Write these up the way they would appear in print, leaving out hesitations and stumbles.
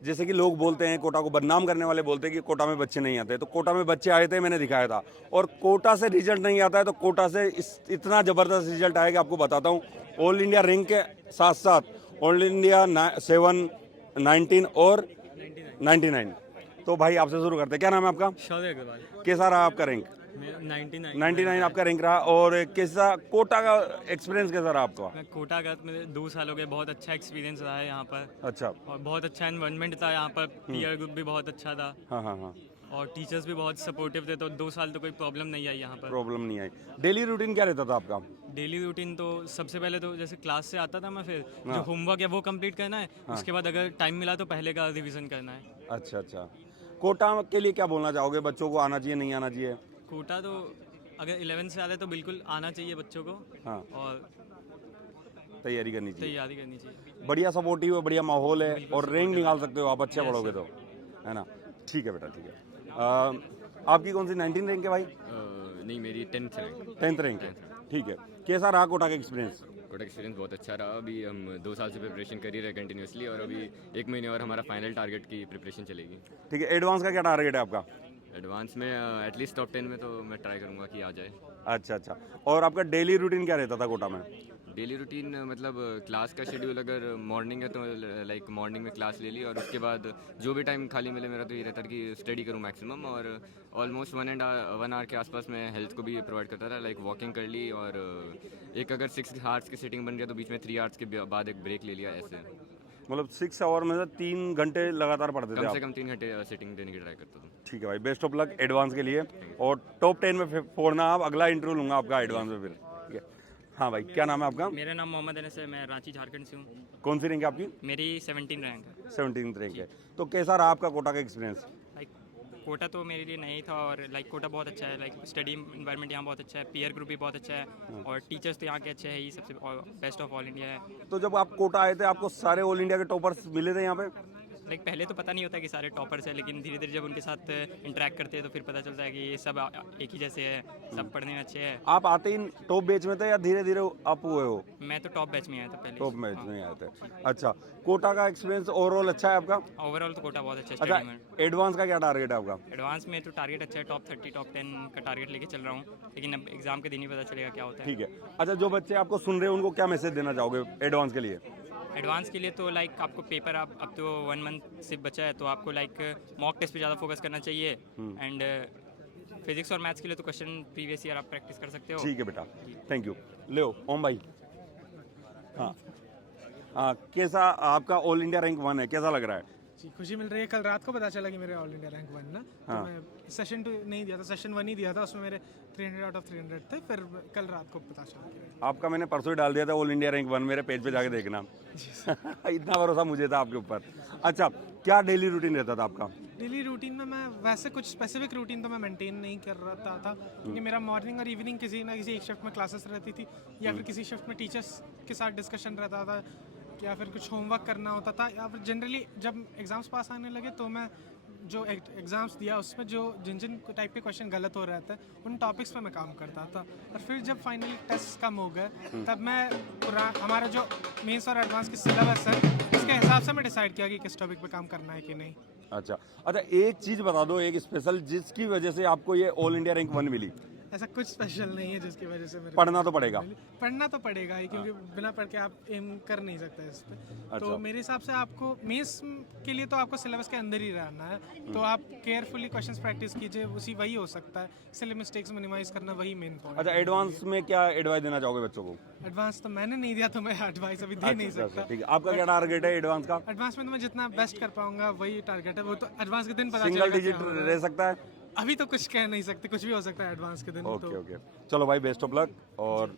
जैसे कि लोग बोलते हैं, कोटा को बदनाम करने वाले बोलते हैं कि कोटा में बच्चे नहीं आते, तो कोटा में बच्चे आए थे, मैंने दिखाया था। और कोटा से रिजल्ट नहीं आता है तो कोटा से इतना ज़बरदस्त रिजल्ट आएगा, आपको बताता हूँ। ऑल इंडिया रैंक के साथ साथ ऑल इंडिया 7, 19 और 99। तो भाई आपसे शुरू करते हैं, क्या नाम है आपका? शौर्य अग्रवाल। कैसा रहा आपका रैंक? 99 आपका रैंक रहा। और कैसा कोटा का एक्सपीरियंस कैसा रहा आपका? मैं कोटा का मेरे 2 साल हो गए, बहुत अच्छा एक्सपीरियंस रहा है यहाँ पर। अच्छा। और बहुत अच्छा एनवायरनमेंट था यहाँ पर, पीयर ग्रुप भी बहुत अच्छा था। हाँ हाँ हाँ। और टीचर्स भी बहुत सपोर्टिव थे, तो 2 साल तो कोई प्रॉब्लम नहीं आई यहाँ पर। प्रॉब्लम नहीं आई। डेली रूटीन क्या रहता था आपका? डेली रूटीन तो सबसे पहले तो जैसे क्लास से आता था मैं, फिर हाँ। जो होमवर्क है वो कंप्लीट करना है। उसके बाद अगर टाइम मिला तो पहले का रिवीजन करना है। अच्छा अच्छा। कोटा के लिए क्या बोलना चाहोगे? बच्चों को आना चाहिए, नहीं आना चाहिए? कोटा तो अगर 11 से आ रहे तो बिल्कुल आना चाहिए बच्चों को। हाँ। और तैयारी करनी चाहिए। तैयारी करनी चाहिए। बढ़िया सपोर्टिव है, बढ़िया माहौल है, और रैंक निकाल सकते हो आप, अच्छे पढ़ोगे तो, है ना? ठीक है बेटा, ठीक है। आपकी कौन सी 19 रैंक है भाई? नहीं, मेरी 10th रैंक। 10th रैंक है, ठीक है। कैसा रहा कोटा का एक्सपीरियंस? कोटा एक्सपीरियंस बहुत अच्छा रहा। अभी हम 2 साल से प्रिपरेशन कर ही रहे कंटिन्यूसली, और अभी 1 महीने और हमारा फाइनल टारगेट की प्रिपरेशन चलेगी। ठीक है। एडवांस का क्या टारगेट है आपका? एडवांस में एटलीस्ट टॉप 10 में तो मैं ट्राई करूँगा कि आ जाए। अच्छा अच्छा। और आपका डेली रूटीन क्या रहता था कोटा में? डेली रूटीन मतलब क्लास का शेड्यूल अगर मॉर्निंग है तो लाइक मॉर्निंग में क्लास ले ली, और उसके बाद जो भी टाइम खाली मिले मेरा तो ये रहता था कि स्टडी करूँ मैक्सिमम। और ऑलमोस्ट 1 आवर के आसपास मैं हेल्थ को भी प्रोवाइड करता था, लाइक वॉकिंग कर ली, और एक अगर 6 आवर्स की सिटिंग बन गया तो बीच में 3 आवर्स के बाद एक ब्रेक ले लिया। ऐसे मतलब 6 आवर में से 3 घंटे लगातार पढ़ते थे कम आप? से कम 3 घंटे सिटिंग देने की ट्राई करता था। ठीक है भाई, बेस्ट ऑफ लक एडवांस के लिए, और टॉप 10 में फोड़ना। आप अगला इंटरव्यू लूंगा आपका एडवांस में फिर, ठीक है? हाँ भाई, क्या नाम है आपका? मेरा नाम मोहम्मद अनस है, मैं रांची झारखंड से हूँ। कौन सी रैंक है आपकी? मेरी 17 रैंक है। 17th रैंक है। तो कैसा रहा आपका कोटा का एक्सपीरियंस? लाइक कोटा तो मेरे लिए नहीं था, और लाइक कोटा बहुत अच्छा है। लाइक स्टडी इन्वायरमेंट यहाँ बहुत अच्छा है, पीयर ग्रुप भी बहुत अच्छा है, और टीचर्स तो यहाँ के अच्छे हैं ही, सबसे बेस्ट ऑफ ऑल इंडिया है। तो जब आप कोटा आए थे, आपको सारे ऑल इंडिया के टॉपर्स मिले थे यहाँ पे? लाइक पहले तो पता नहीं होता कि सारे टॉपर्स हैं, लेकिन धीरे धीरे जब उनके साथ इंटरेक्ट करते हैं तो फिर पता चलता है कि ये सब एक ही जैसे है, सब पढ़ने में अच्छे हैं। आप आते ही टॉप बैच में थे या धीरे धीरे आप हुए हो? मैं तो टॉप बैच में आया था पहले। टॉप बैच में आए थे। अच्छा, कोटा का एक्सपीरियंस ओवरऑल अच्छा है आपका? ओवरऑल तो कोटा बहुत अच्छा है अच्छा, स्टडी में। एडवांस का क्या टारगेट है आपका? एडवांस में तो टारगेट अच्छा है, टॉप 30 टॉप 10 का टारगेट लेके चल रहा हूँ, लेकिन अब एग्जाम के दिन ही पता चलेगा क्या होता है। ठीक है। अच्छा, जो बच्चे आपको सुन रहे हैं उनको क्या मैसेज देना चाहोगे एडवांस के लिए? एडवांस के लिए तो लाइक आपको पेपर अब तो 1 मंथ सिर्फ बचा है, तो आपको लाइक मॉक टेस्ट पे ज़्यादा फोकस करना चाहिए। एंड फिजिक्स और मैथ्स के लिए तो क्वेश्चन प्रीवियस ईयर आप प्रैक्टिस कर सकते हो। ठीक है बेटा, थैंक यू। ले ओम भाई। हाँ हाँ, कैसा आपका ऑल इंडिया रैंक 1 है, कैसा लग रहा है? जी, खुशी मिल रही है। कल रात को पता चला कि मेरे ऑल इंडिया रैंक 1 ना, हाँ। तो मैं सेशन 2 नहीं दिया था, सेशन 1 ही दिया था, उसमें मेरे 300 आउट ऑफ 300 थे। फिर कल रात को पता चला कि आपका मैंने परसों ही डाल दिया था ऑल इंडिया रैंक 1, मेरे पेज पे जाके देखना। इतना भरोसा मुझे था आपके ऊपर। अच्छा, क्या डेली रूटीन रहता था आपका? डेली रूटीन में मैं वैसे कुछ स्पेसिफिक रूटीन तो मैं मेंटेन नहीं कर रहा था, क्योंकि मेरा मॉर्निंग और इवनिंग किसी ना किसी एक शिफ्ट में क्लासेस रहती थी, या फिर किसी शिफ्ट में टीचर्स के साथ डिस्कशन रहता था, या फिर कुछ होमवर्क करना होता था, या फिर जनरली जब एग्ज़ाम्स पास आने लगे तो मैं जो एग्ज़ाम्स दिया उसमें जो जिन जिन टाइप के क्वेश्चन गलत हो रहे थे उन टॉपिक्स पे मैं काम करता था। और फिर जब फाइनली टेस्ट कम हो गए तब मैं हमारा जो मेंस और एडवांस की सिलेबस है उसके हिसाब से मैं डिसाइड किया कि किस टॉपिक पे काम करना है कि नहीं। अच्छा अच्छा, एक चीज़ बता दो, एक स्पेशल जिसकी वजह से आपको ये ऑल इंडिया रैंक 1 मिली। ऐसा कुछ स्पेशल नहीं है जिसकी वजह से मेरे पढ़ना तो पड़ेगा। पढ़ना तो पड़ेगा ही, क्योंकि बिना पढ़ के आप एम कर नहीं सकते इस पे। अच्छा। तो मेरे हिसाब से आपको मेंस के लिए तो आपको सिलेबस के अंदर ही रहना है, तो आप केयरफुली क्वेश्चंस प्रैक्टिस कीजिए, उसी वही हो सकता है, इसलिए मिस्टेक्स मिनिमाइज करना वही मेन पॉइंट। अच्छा, एडवांस में क्या एडवाइस देना चाहोगे बच्चों को? एडवांस तो मैंने नहीं दिया, तो मैं एडवाइस अभी दे नहीं सकता। ठीक है, आपका क्या टारगेट है एडवांस का? एडवांस में तो मैं जितना बेस्ट कर पाऊंगा वही टारगेट है, वो तो एडवांस के दिन पता सिंगल चलेगा डिजिट क्या होगा। रह सकता है? अभी तो कुछ कह नहीं सकते, कुछ भी हो सकता है एडवांस के दिन। ओके तो ओके, चलो भाई, बेस्ट ऑफ लक और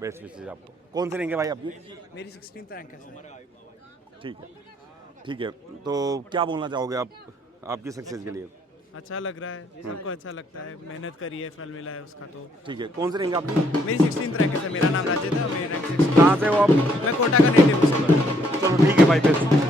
बेस्ट विशेष आपको। कौन से रहेंगे भाई आपकी? मेरी 16th रैंक है सर। ठीक है ठीक है, तो क्या बोलना चाहोगे आप आपकी सक्सेस के लिए? अच्छा लग रहा है, सबको अच्छा लगता है, मेहनत करी है, फल मिला है उसका। तो ठीक है, कौन से रहेंगे आपकी? मेरी 16th रैंक है सर, मेरा नाम राजेश है, मेरी रैंक 16। कहाँ से हो आप? मैं कोटा का नेटिव हूँ सर। चलो ठीक है भाई, बेस्ट।